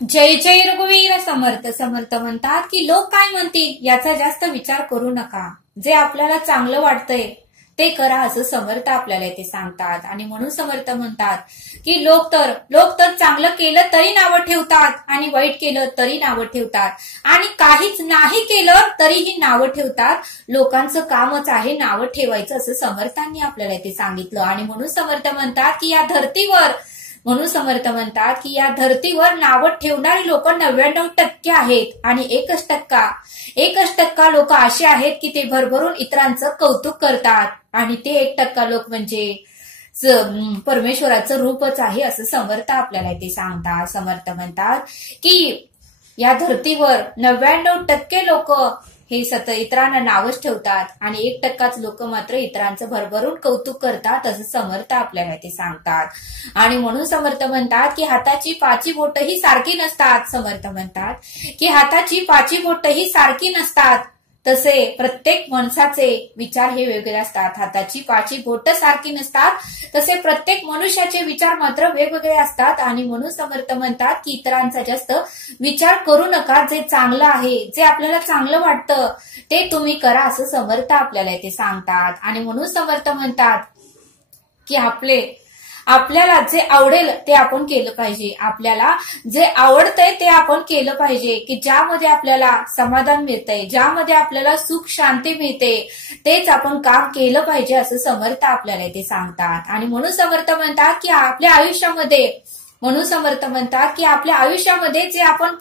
जय जय रघुवीर समर्थ समर्थ म्हणतात की लोक काय म्हणतील याचा जास्त विचार करू नका, जे आपल्याला चांगलं वाटतंय ते करा असं समर्थ आपल्याला इथे सांगतात। आणि म्हणून समर्थ म्हणतात की लोक तर चांगलं केलं तरी नावं ठेवतात आणि वाईट केलं तरी नावं ठेवतात आणि काहीच नाही केलं तरीही नावं ठेवतात। लोकांचं कामच आहे नावं ठेवायचं असं समर्थांनी आपल्याला इथे सांगितलं। आणि म्हणून समर्थ म्हणतात की या धर्तीवर नावं ठेवणारी लोक 99% आहेत आणि 1% लोक असे आहेत की ते भरभरून इतरांचं कौतुक करतात आणि ते 1% लोक म्हणजे परमेश्वराचं रूपच आहे असं समर्थ आपल्याला इथे सांगतात। समर्थ म्हणतात की या धर्तीवर 99% लोक हे इतरांना नावच ठेवतात आणि 1%च लोक मात्र इतरांचं भरभरून कौतुक करतात असं समर्थ आपल्याला ते सांगतात। आणि म्हणून समर्थ म्हणतात की हाताची 5 बोटही सारखी नसतात। समर्थ म्हणतात की हाताची 5 बोटही सारखी नसतात, तसे प्रत्येक माणसाचे विचार हे वेगळे असतात। हाताची 5 बोट सारखी नसतात, तसे प्रत्येक मनुष्याचे विचार मात्र वेगवेगळे असतात। आणि म्हणून समर्थ म्हणतात की इतरांचा जास्त विचार करू नका, जे चांगलं आहे जे आपल्याला चांगलं वाटतं ते तुम्ही करा असं समर्थ आपल्याला इथे सांगतात। आणि म्हणून समर्थ म्हणतात की आपल्याला जे आवडेल ते आपण केलं पाहिजे, आपल्याला जे आवडतंय ते आपण केलं पाहिजे, की ज्यामध्ये आपल्याला समाधान मिळतंय, ज्यामध्ये आपल्याला सुख शांती मिळते तेच आपण काम केलं पाहिजे असं समर्थ आपल्याला इथे सांगतात। आणि म्हणून समर्थ म्हणतात की आपल्या आयुष्यामध्ये जे आपण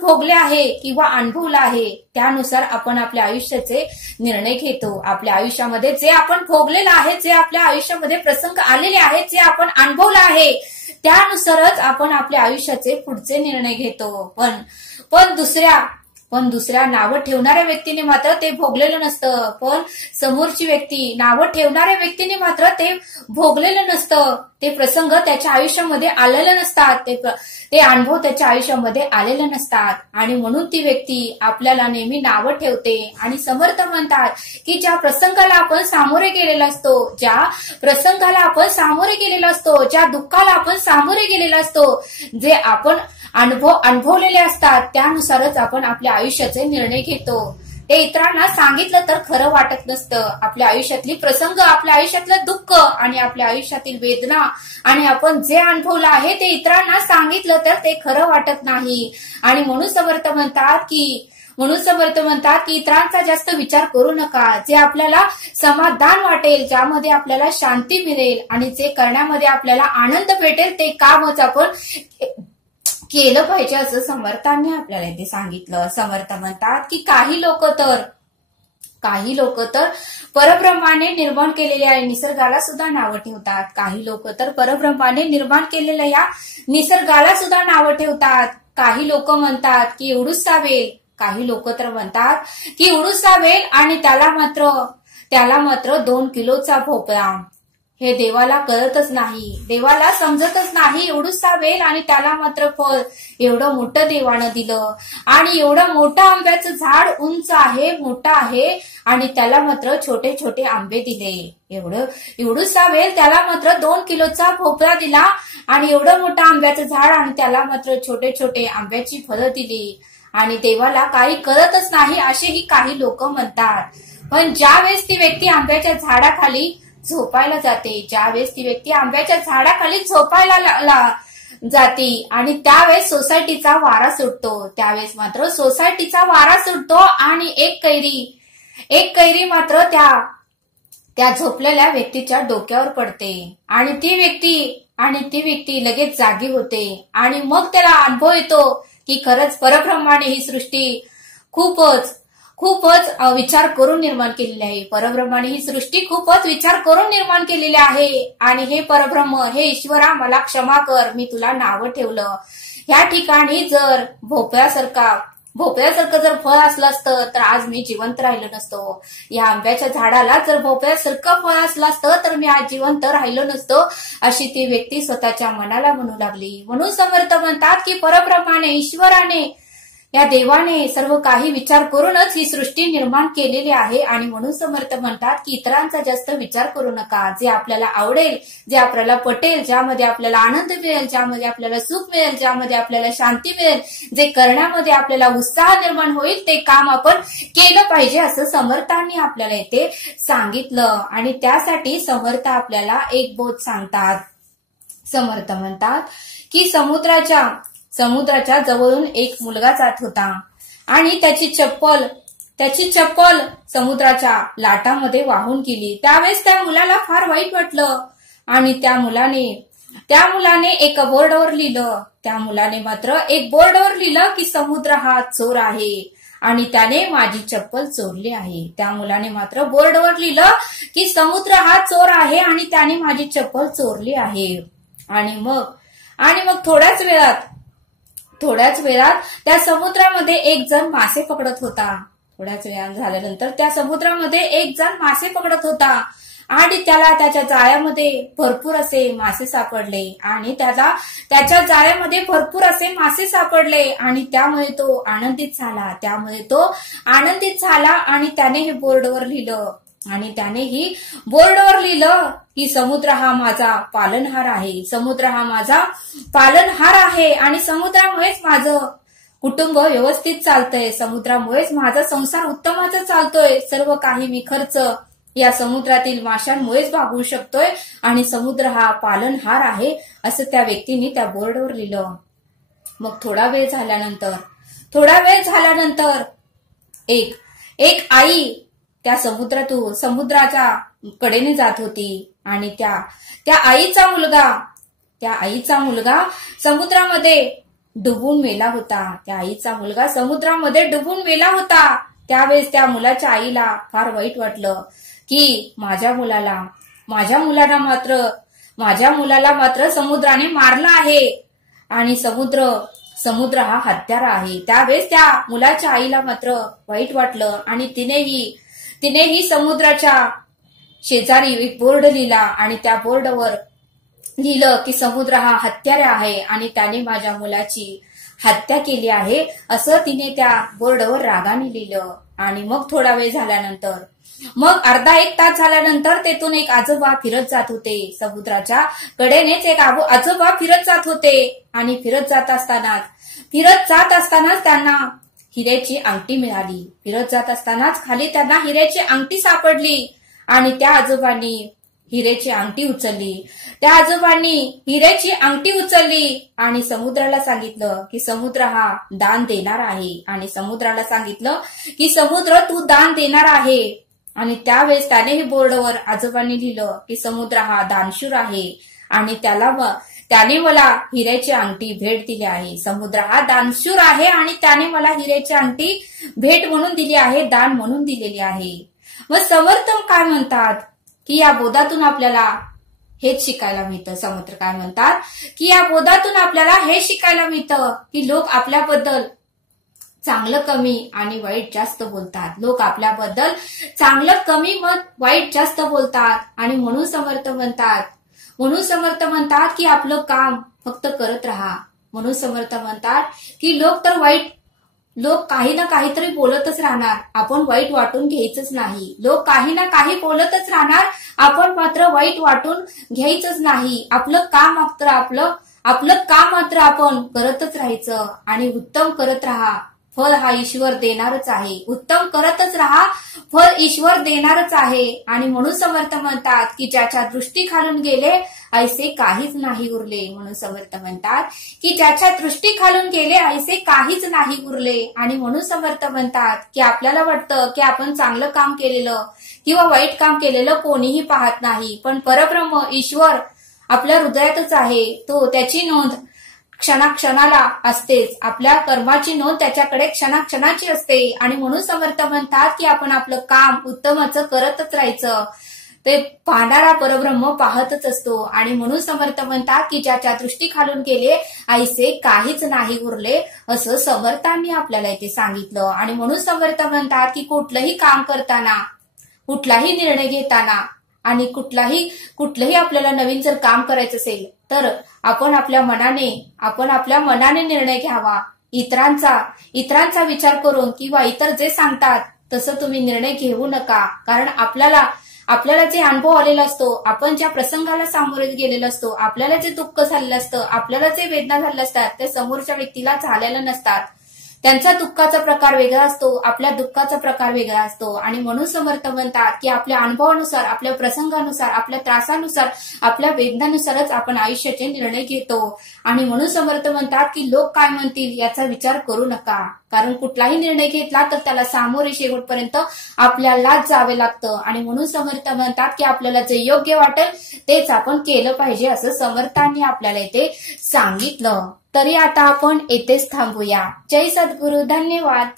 भोगले आहे किंवा अनुभवलं आहे त्यानुसार आपण आपल्या आयुष्याचे निर्णय घेतो। आपल्या आयुष्यामध्ये जे आपण भोगलेलं आहे, जे आपल्या आयुष्यामध्ये प्रसंग आलेले आहेत, जे आपण अनुभवलं आहे त्यानुसारच आपण आपल्या आयुष्याचे पुढचे निर्णय घेतो। पण दुसऱ्या नावं ठेवणाऱ्या व्यक्तीने मात्र ते भोगलेलं नसतं, पण समोरची व्यक्ती नावं ठेवणाऱ्या व्यक्तीने मात्र ते भोगलेलं नसतं, ते प्रसंग त्याच्या आयुष्यामध्ये आलेले नसतात, ते अनुभव त्याच्या आयुष्यामध्ये आलेले नसतात। आणि म्हणून ती व्यक्ती आपल्याला नेहमी नावं ठेवते। आणि समर्थ म्हणतात की ज्या प्रसंगाला आपण सामोरे गेलेला असतो, ज्या दुःखाला आपण सामोरे गेलेला असतो, जे आपण अनुभवलेले असतात त्यानुसारच आपण आपल्या आयुष्याचे निर्णय घेतो। ते इतरांना सांगितलं तर खरं वाटत नसतं। आपल्या आयुष्यातली प्रसंग, आपल्या आयुष्यातलं दुःख आणि आपल्या आयुष्यातील वेदना आणि आपण जे अनुभवलं आहे ते इतरांना सांगितलं तर ते खरं वाटत नाही। आणि म्हणून समर्थ म्हणतात की इतरांचा जास्त विचार करू नका, जे आपल्याला समाधान वाटेल, ज्यामध्ये आपल्याला शांती मिळेल आणि जे करण्यामध्ये आपल्याला आनंद भेटेल ते कामच आपण केलं पाहिजे असं समर्थांनी आपल्याला इथे सांगितलं। समर्थ म्हणतात की काही लोक तर परब्रह्माने निर्माण केलेल्या निसर्गाला सुद्धा नावं ठेवतात। काही लोक तर परब्रह्माने निर्माण केलेल्या या निसर्गाला सुद्धा नावं ठेवतात। काही लोक म्हणतात की एवढूच सावेल, काही लोक तर म्हणतात की एवढूच सावेल आणि त्याला मात्र 2 किलोचा भोपळा, हे देवाला कळतच नाही, देवाला समजतच नाही। एवढूच सावेल आणि त्याला मात्र फळ एवढं मोठं देवानं दिलं आणि एवढं मोठं आंब्याचं झाड उंच आहे, मोठं आहे आणि त्याला मात्र छोटे छोटे आंबे दिले। एवढूच सावेल त्याला मात्र 2 किलोचा भोपळा दिला आणि एवढं मोठं आंब्याचं झाड आणि त्याला मात्र छोटे छोटे आंब्याची फळं दिली आणि देवाला काही कळतच नाही असेही काही लोक म्हणतात। पण ज्यावेळेस ती व्यक्ती आंब्याच्या झाडाखाली झोपायला जाते आणि त्यावेळेस सोसायटीचा वारा सुटतो आणि एक कैरी मात्र त्या झोपलेल्या व्यक्तीच्या डोक्यावर पडते आणि ती व्यक्ती लगेच जागी होते। आणि मग त्याला अनुभव येतो की खरंच परब्रह्माने ही सृष्टी खूपच विचार करून निर्माण केलेली आहे। परब्रह्माने ही सृष्टी खूपच विचार करून निर्माण केलेली आहे आणि हे परब्रह्म, हे ईश्वरा मला क्षमा कर, मी तुला नावं ठेवलं। ह्या ठिकाणी जर भोपळ्यासारखं जर फळ असलं असतं तर आज मी जिवंत राहिलो नसतो। या आंब्याच्या झाडाला जर भोपळ्यासारखं फळ असलं असतं तर मी आज जिवंत राहिलो नसतो, अशी ती व्यक्ती स्वतःच्या मनाला म्हणू लागली। म्हणून समर्थ म्हणतात की परब्रह्माने, या देवाने सर्व काही विचार करूनच ही सृष्टी निर्माण केलेली आहे आणि म्हणून समर्थ म्हणतात की इतरांचा जास्त विचार करू नका. जे आपल्याला आवडेल, जे आपल्याला पटेल, ज्यामध्ये आपल्याला आनंद मिळेल, ज्यामध्ये आपल्याला सुख मिळेल, ज्यामध्ये आपल्याला शांती मिळेल, जे करण्यामध्ये आपल्याला उत्साह निर्माण होईल ते काम आपण केलं पाहिजे असं समर्थांनी आपल्याला इथे सांगितलं. आणि त्यासाठी समर्थ आपल्याला एक बोध सांगतात. समर्थ म्हणतात की समुद्राच्या जवळून एक मुलगा जात होता आणि त्याची चप्पल समुद्राच्या लाटांमध्ये वाहून गेली. त्यावेळेस त्या मुलाला फार वाईट वाटलं आणि त्या मुलाने एक बोर्डवर लिहिलं. त्या मुलाने मात्र एक बोर्डवर लिहिलं की समुद्र हा चोर आहे आणि त्याने माझी चप्पल चोरली आहे. त्या मुलाने मात्र बोर्डवर लिहिलं की समुद्र हा चोर आहे आणि त्याने माझी चप्पल चोरली आहे. आणि मग थोड्याच वेळात त्या समुद्रामध्ये एक जण मासे पकडत होता. थोड्याच वेळात झाल्यानंतर त्या समुद्रामध्ये एक जण मासे पकडत होता आणि त्याला त्याच्या जाळ्यामध्ये भरपूर असे मासे सापडले आणि त्याच्या जाळ्यामध्ये भरपूर असे मासे सापडले आणि त्यामुळे तो आनंदित झाला आणि त्याने हे बोर्डवर लिहिलं की समुद्र हा माझा पालनहार आहे आणि समुद्रामुळेच माझं कुटुंब व्यवस्थित चालतंय, समुद्रामुळेच माझा संसार उत्तमाचा चालतोय, सर्व काही मी खर्च या समुद्रातील माशांमुळेच भागवू शकतोय आणि समुद्र हा पालनहार आहे असं त्या व्यक्तीने त्या बोर्डवर लिहिलं. मग थोडा वेळ झाल्यानंतर एक आई त्या समुद्राच्या कडेने जात होती आणि त्या आईचा मुलगा समुद्रामध्ये डुबून मेला होता. त्यावेळेस त्या मुलाच्या आईला फार वाईट वाटलं की माझ्या मुलाला मात्र समुद्राने मारलं आहे आणि समुद्र हा हत्यारा आहे. त्यावेळेस त्या मुलाच्या आईला मात्र वाईट वाटलं आणि तिनेही समुद्राच्या शेजारी एक बोर्ड लिहिला आणि त्या बोर्डवर लिहिलं की समुद्र हा हत्यारा आहे आणि त्याने माझ्या मुलाची हत्या केली आहे असं तिने त्या बोर्डवर रागाने लिहिलं. आणि मग थोडा वेळ झाल्यानंतर अर्धा एक तास झाल्यानंतर तेथून एक आजोबा फिरत जात होते. समुद्राच्या कडेनेच एक आजोबा फिरत जात होते आणि फिरत जात असतानाच त्यांना हिऱ्याची अंगठी मिळाली. फिरत जात असतानाच खाली त्यांना हिऱ्याची अंगठी सापडली आणि त्या आजोबांनी हिऱ्याची अंगठी उचलली आणि समुद्राला सांगितलं की समुद्र हा दान देणार आहे आणि समुद्राला सांगितलं की समुद्र तू दान देणार आहे. आणि त्यावेळेस त्यानेही बोर्डवर आजोबांनी लिहिलं की समुद्र हा दानशूर आहे आणि त्याने मला हिऱ्याची अंगठी भेट दिली आहे. समुद्र हा दानशूर आहे आणि त्याने मला हिऱ्याची अंगठी भेट म्हणून दिली आहे, दान म्हणून दिलेली आहे. मग समर्थ काय म्हणतात की या बोधातून आपल्याला हेच शिकायला मिळतं. समर्थ काय म्हणतात की या बोधातून आपल्याला हे शिकायला मिळतं की लोक आपल्याबद्दल चांगलं कमी आणि वाईट जास्त बोलतात. लोक आपल्याबद्दल चांगलं कमी मग वाईट जास्त बोलतात आणि म्हणून समर्थ म्हणतात की आपलं काम फक्त करत राहा. म्हणून समर्थ म्हणतात की लोक काही ना काहीतरी बोलतच राहणार, आपण वाईट वाटून घ्यायचंच नाही. लोक काही ना काही बोलतच राहणार, आपण मात्र वाईट वाटून घ्यायचंच नाही. आपलं काम मात्र आपण करतच राहायचं आणि उत्तम करत राहा, फळ हा ईश्वर देणारच आहे. उत्तम करतच राहा, फळ ईश्वर देणारच आहे. आणि म्हणून समर्थ म्हणतात की ज्याच्या दृष्टी खालून गेले ऐसे काहीच नाही उरले. म्हणून समर्थ म्हणतात की ज्याच्या दृष्टी खालून गेले ऐसे काहीच नाही उरले. आणि म्हणून समर्थ म्हणतात की आपल्याला वाटतं की आपण चांगलं काम केलेलं किंवा वाईट काम केलेलं कोणीही पाहत नाही, पण परब्रह्म ईश्वर आपल्या हृदयातच आहे. तो त्याची नोंद क्षणाक्षणाला असतेच, आपल्या कर्माची नोंद त्याच्याकडे क्षणाक्षणाची असते. आणि म्हणून समर्थ म्हणतात की आपण आपलं काम उत्तमाचं करतच राहायचं, ते पाहणारा परब्रह्म पाहतच असतो. आणि म्हणून समर्थ म्हणतात की ज्याच्या दृष्टी खालून गेले ऐसे काहीच नाही उरले असं समर्थांनी आपल्याला इथे सांगितलं. आणि म्हणून समर्थ म्हणतात की कुठलंही काम करताना, कुठलाही निर्णय घेताना आणि कुठलंही आपल्याला नवीन जर काम करायचं असेल तर आपण आपल्या मनाने निर्णय घ्यावा. इतरांचा विचार करून किंवा इतर जे सांगतात तसं तुम्ही निर्णय घेऊ नका. कारण आपल्याला जे अनुभव आलेला असतो, आपण ज्या प्रसंगाला सामोरे गेलेलो असतो, आपल्याला जे दुःख झालेलं असतं, आपल्याला जे वेदना झालेल्या असतात ते समोरच्या व्यक्तीला झालेल्या नसतात. त्यांचा दुःखाचा प्रकार वेगळा असतो, आपल्या दुःखाचा प्रकार वेगळा असतो. आणि म्हणून समर्थ म्हणतात की आपल्या अनुभवानुसार, आपल्या प्रसंगानुसार, आपल्या त्रासानुसार, आपल्या वेदनानुसारच आपण आयुष्याचे निर्णय घेतो. आणि म्हणून समर्थ म्हणतात की लोक काय म्हणतील याचा विचार करू नका. कारण कुठलाही निर्णय घेतला तर त्याला सामोरे शेवटपर्यंत आपल्यालाच जावे लागतं. आणि म्हणून समर्थ म्हणतात की आपल्याला जे योग्य वाटेल तेच आपण केलं पाहिजे, असं समर्थांनी आपल्याला इथे सांगितलं. तरी आता आपण येथेच थांबूया. जय सद्गुरू. धन्यवाद.